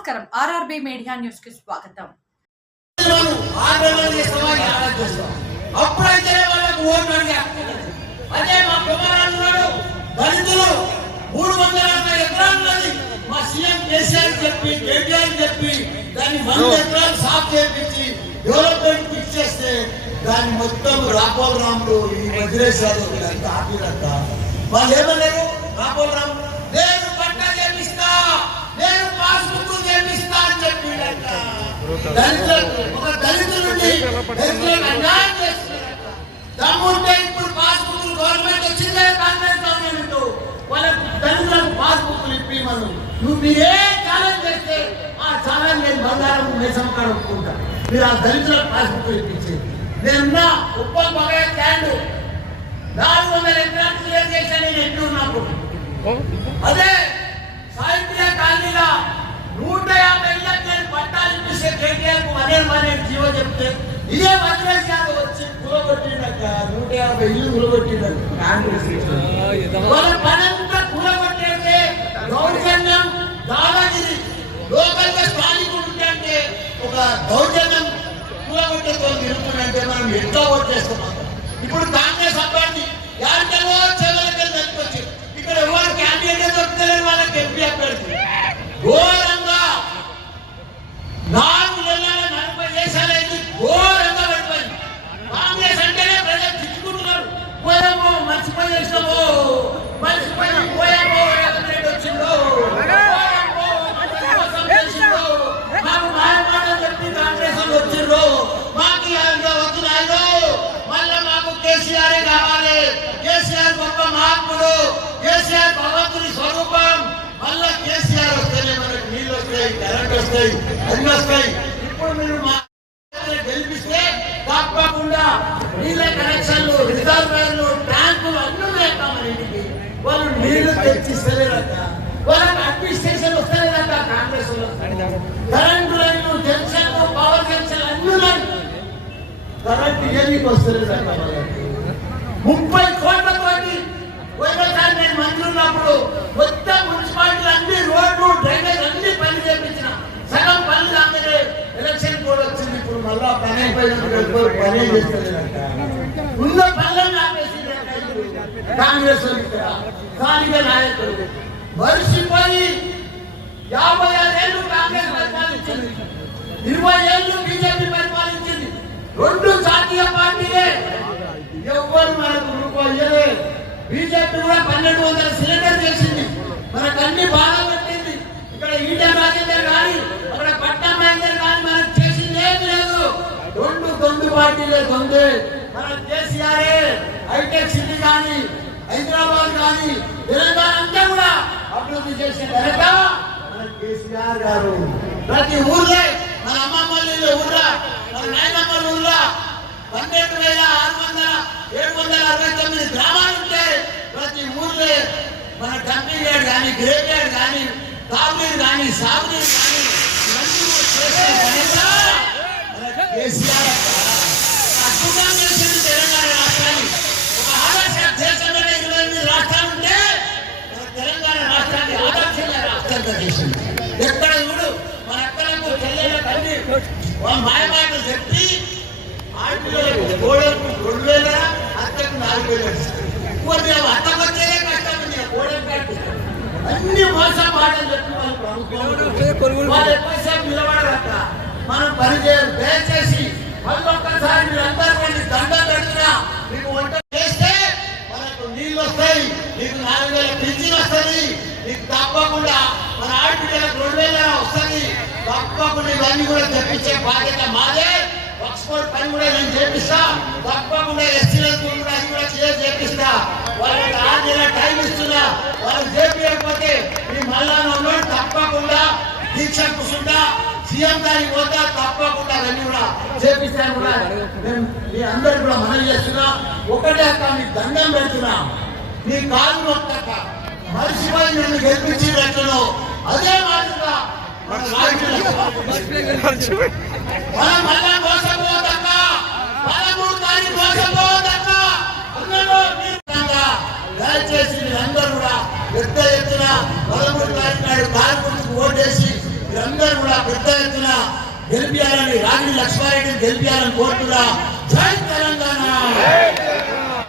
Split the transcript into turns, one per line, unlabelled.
నమస్కారం. RRB media న్యూస్కి స్వాగతం
అదే మా కుమారాడు ఉన్నాడు. దళితులు మూడు వందల అరవై ఎకరాలు ఉన్నది. మా సీఎం కేసీఆర్ చెప్పి కేటీఆర్ చెప్పి దాన్ని వంద ఎకరాలు సాఫ్ చేయించి డెవలప్మెంట్ ఇచ్చేస్తే దాన్ని మొత్తం రాఘవ ఈ ఆపిరంట వాళ్ళు ఏమన్నారు? రాఘవ ఒక నుండి అన్యాయం. దమ్ముంటే ఇప్పుడు పాస్బుక్ గవర్నమెంట్ వచ్చిందే కాంగ్రెస్ గవర్నమెంట్ వాళ్ళకు దళితులకు పాస్బుక్ ఇప్పి మనం నువ్వు మీరే ఛాలెంజ్ చేస్తే ఆ ఛాలెంజ్ నేను బంగారం నిజం కడుక్కుంటా మీరు ఆ దళితులకు పాస్బుక్ ఇప్పించేది నేనున్నా ఉప్పల్ బగాయ స్టాండ్ నాలుగు వందల ఎకరాలు క్లియర్ చేశాను నేను ఉన్నప్పుడు అదే సాహిత్య కాలనీలో నూట యాభై ఇళ్ళకి నేను చూసే ఇప్పిస్తే కేటీఆర్కు మనే మనే జీవో చెప్తే ఇదే మద్రాస్ కాదు వచ్చి కూలగొట్టిండక నూట యాభై ఇల్లు కూలగొట్టిండక కాంగ్రెస్ వాళ్ళ పనంతా కూలగొట్టేస్తే దౌర్జన్యం దాదాగిరి. లోకల్గా స్థానికుడు ఉంటే అంటే ఒక దౌర్జన్యం కూలగొట్టేతో నిలుపునంటే మనం ఎట్లా చేస్తున్నాం ఇప్పుడు కాంగ్రెస్ అభ్యర్థి యారికలో చెవులకి వచ్చి ఇక్కడ ఎవరు క్యాండిడేట్ దొరుకుతలేరు వాళ్ళకి ఎంపీ అభ్యర్థి ఘోరంగా నాలుగు నెలల నలభై దేశాలైంది ఘోరంగా పడిపోయింది కాంగ్రెస్ అంటేనే ప్రజలు తిట్టుకుంటున్నారు పోయామో మర్చిపోయి చేసినామో మర్చిపోయి పోయామో ఎలక్ట్రేట్ వచ్చిందో పోయామో, మంచి కోసం చేసిందో. మాకు మాయమాటలు చెప్పి కాంగ్రెస్ వాళ్ళు వచ్చిండ్రు మాకు ఇక వద్దు నాయనో మళ్ళా మాకు కేసీఆర్ కావాలి కేసీఆర్ గొప్ప మహాత్ముడు కేసీఆర్ భగవంతుని స్వరూపం. మళ్ళా కేసీఆర్ వస్తేనే మనకు నీళ్ళు వస్తాయి కరెంట్ వస్తాయి అన్ని వస్తాయి. ఇప్పుడు మీరు మా గెలిపిస్తే తప్పకుండా నీళ్ళ కనెక్షన్లు రిజర్వాయర్లు ట్యాంకులు అన్ని ఉన్నాయి మన ఇంటికి. వాళ్ళు నీళ్ళు తెచ్చిస్తలేదంట వాళ్ళకి అడ్మినిస్ట్రేషన్ వస్తలేదంట కాంగ్రెస్ కరెంటు లైన్లు జంక్షన్లు పవర్ జంక్షన్ అన్ని ఉన్నాయి. కరెంట్ ఏమీ వస్తలేదంట వాళ్ళకి. ముప్పై కోట్ల కోటి పోయినసారి నేను మంత్రి ఉన్నప్పుడు మొత్తం మున్సిపాలిటీ అన్ని రోడ్లు డ్రైనేజ్ అన్ని పని చేపించిన సగం పనులు అందరే ఎలక్షన్ కూడా వచ్చింది ఇప్పుడు పని పని చేస్తలేదంట. ఉన్న పనులను ఆపేసి కాంగ్రెస్ స్థానిక నాయకులు. మరిసిపోయి యాభై ఆరేళ్ళు కాంగ్రెస్ పరిపాలించింది. ఇరవై ఏళ్ళు బీజేపీ పరిపాలించింది. రెండు జాతీయ పార్టీలే. ఎవ్వరు మనకు రూపాయలే బీజేపీ కూడా పన్నెండు వందల సిలిండర్ చేసింది. మనకు అన్ని బాగా పెట్టింది. ఇక్కడ ఈటెల రాజేందర్ కానీ అక్కడ పట్నం రాజేందర్ కానీ మనకు చేసింది ఏమి లేదు రెండు దొందు పార్టీలే దొందే మన కేసీఆర్ హైటెక్ సిటీ కానీ హైదరాబాద్ కానీ తెలంగాణ అంతా కూడా అభివృద్ధి చేసిన వెనక మన కేసీఆర్ గారు. ప్రతి ఊర్లే మన అమ్మమ్మల ఊర్లా మన నాయనమ్మల ఊర్లా పన్నెండు వేల ఆరు వందల ఏడు వందల అరవై తొమ్మిది గ్రామాలు ఉంటే ప్రతి ఊర్లే మన డంపింగ్ యార్డ్ కానీ గ్రేవ్ యార్డ్ కానీ తాగునీరు కానీ సాగునీరు కానీ ఇవన్నీ కూడా చేసే ఘనత మన కేసీఆర్ అద్భుతంగా చేసింది తెలంగాణ రాష్ట్రాన్ని ఒక ఆదర్శ దేశంలోనే ఇరవై ఎనిమిది రాష్ట్రాలు ఉంటే మన తెలంగాణ రాష్ట్రాన్ని ఆదర్శంగా చేసింది ఎక్కడ చూడు మన అక్కలకు చెల్లెల తల్లి మాయమాటలు చెప్పి ఆడపిల్లలకు కోడలకు రెండు వేల అత్తకు నాలుగు వేలు కొన్ని అత్తకు వచ్చేదే కష్టం ఉంది కోడలు అన్ని మోసం మాటలు చెప్పి వాళ్ళు ప్రభుత్వం వాళ్ళు ఎక్కువసేపు నిలబడరట మనం పనిచేయాలి దయచేసి మళ్ళీ ఒక్కసారి మీరందరూ కొన్ని దండ పెడుతున్నా. మీకు వంట చేస్తే మనకు నీళ్ళు వస్తాయి మీకు నాలుగు వేల పిజీలు వస్తాయి. నీకు తప్పకుండా మన ఆడపిల్లలకు రెండు వేల వస్తుంది తప్పకుండా ఇవన్నీ కూడా తెప్పించే బాధ్యత మాదే. ఆక్స్ఫర్డ్ పని కూడా నేను చేపిస్తా. తప్పకుండా ఎస్సీలకు కూడా అది కూడా క్లియర్ చేపిస్తా. వాళ్ళకి ఆరు నెలల టైం ఇస్తున్నా. వాళ్ళు చేపించకపోతే మీ మళ్ళా ఉన్నాడు తప్పకుండా దీక్ష కూర్చుంటా. సీఎం గారికి పోతా తప్పకుండా అవన్నీ కూడా చేపిస్తాను కూడా నేను మీ అందరికి కూడా మనం చేస్తున్నా. ఒకటే అక్క మీకు దండం పెడుతున్నా. మీ కాలు మొత్తం మనిషిపై నన్ను గెలిపించినట్లును అదే మాదిరిగా మన మనం మళ్ళా మోసపోదక్క. పదమూడు తారీఖు మోసపోదక్క దయచేసి మీరందరూ కూడా పెద్ద ఎత్తున పదమూడు తారీఖు నాడు ఓటేసి మీరందరూ కూడా పెద్ద ఎత్తున గెలిపించాలని రాణి లక్ష్మారెడ్డిని గెలిపించాలని కోరుతున్నా. జై